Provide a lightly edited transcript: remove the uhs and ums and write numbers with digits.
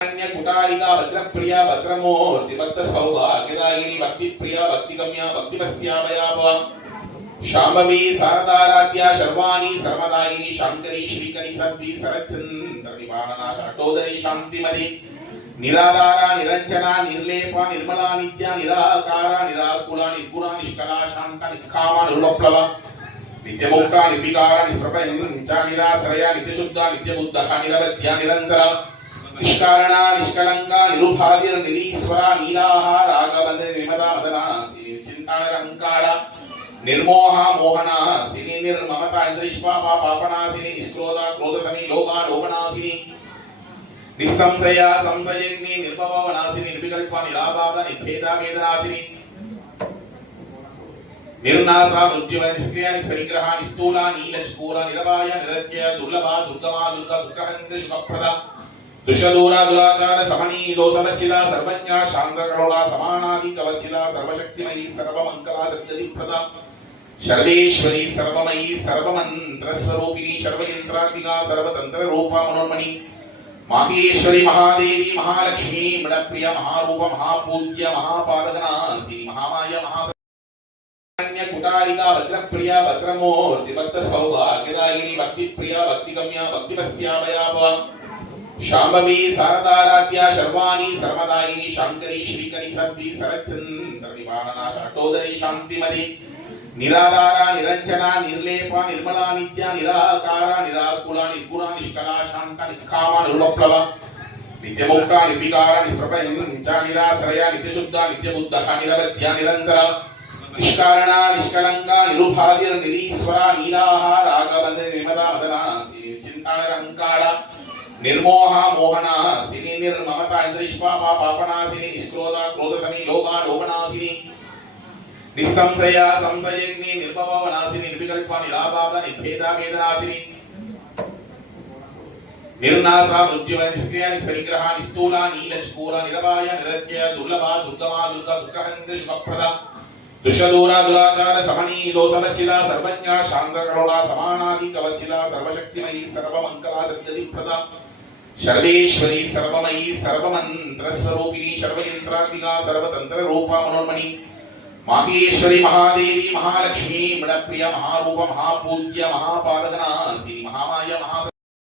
कुटारिका वज्रप्रिया वज्रमूर्ति भक्त सौभाग्यदायिनी भक्तिप्रिया भक्तिगम्या भक्तिपस्यावयाव शाम्भवी शारदाराध्या शर्वाणी सर्वदायिनी शांकरी श्रीकरी सद्वी सरच्चंद्र निवारणा शाटोदरी शांतिमती निराधारा निरंजना निर्लेपा निर्मला नित्या निराकारा निराकुला निर्गुणा निष्कला शांता निष्कामा निर्वप्लवा नित्यमुक्ता निर्विकारा निष्प्रपंचा निराश्रया नित्यशुद्धा नित्यबुद्धा निरवध्या निरंतरा निष्कारणा निष्कलंका निरुपाधिर निरीश्वरा नीलाहा रागवंद विमदा मदना चिंता निरहंकारा निर्मोहा मोहना सिनी निर्ममता इंद्रिष्पा पापनासिनी निष्क्रोधा क्रोधसमी लोभा लोभनासिनी निस्संशया संशयग्नि निर्भवनासिनी निर्विकल्पा निराबाध निर्भेदा वेदनासिनी निर्नासा मृत्युवय निष्क्रिया निष्परिग्रहा निस्तूला नीलचकूला निरवाय निरत्य दुर्लभा दुर्गमा दुर्गा दुःखहन्त्री सुखप्रदा दुष्टदूरा दुराचार समनी दोषवच्चिदा सर्वज्ञा शांतकरुणा समानादि कवच्चिदा सर्वशक्तिमयी सर्वमंगला सत्यदिप्रदा सर्वेश्वरी सर्वमयी सर्वमंत्रस्वरूपिणी सर्वयंत्रात्मिका सर्वतंत्र रूपा मनोन्मणि माहेश्वरी महादेवी महालक्ष्मी मृडप्रिय महारूप महापूज्य महापादगनासी महामाया महासन्य कुटारिका वज्रप्रिया वज्रमूर्ति भक्त सौभाग्यदायिनी भक्तिप्रिया भक्तिगम्या भक्तिपस्यावयाव शाम्भवी शारदाराध्या शर्वाणी सर्वदायिनी शांकरी श्रीकरी सद्वी सरच्चंद्र निवारणा शाटोदरी शांतिमती निराधारा निरंजना निर्लेपा निर्मला नित्या निराकारा निराकुला निर्गुणा निष्कला शांता निष्कामा निर्वप्लवा नित्यमुक्ता निर्विकारा निष्प्रपंचा निराश्रया नित्यशुद्धा नित्यबुद्धा निरवध्या निरंतरा निष्कारणा निष्कलंका निरुपाधिर निरीश्वरा नीलाहा रागवंद विमदा मदना चिंता निरहंकारा निर्मोहा मोहना सिनी निर्ममता इंद्रिष्पा पापनासिनी निष्क्रोधा क्रोधसमी लोभा लोभनासिनी निस्संशया संशयग्नि निर्भवनासिनी निर्विकल्पा निराबाध निर्भेदा वेदनासिनी निर्नासा मृत्युवय निष्क्रिया निष्परिग्रहा निस्तूला नीलचकूला निरवाय निरत्य दुर्लभा दुर्गमा दुर्गा दुःखहन्त्री सुखप्रदा दुष्टदूरा दुराचार समनी दोषवच्चिदा सर्वज्ञा शांतकरुणा समानादि कवच्चिदा सर्वशक्तिमयी सर्वमंगला सत्यदिप्रदा सर्वेश्वरी सर्वमयी सर्वमंत्रस्वरूपिणी सर्वयंत्रात्मिका सर्वतंत्र रूपा मनोन्मणि माहेश्वरी महादेवी महालक्ष्मी मृडप्रिय महारूप महापूज्य महापादगनासी महामाया महा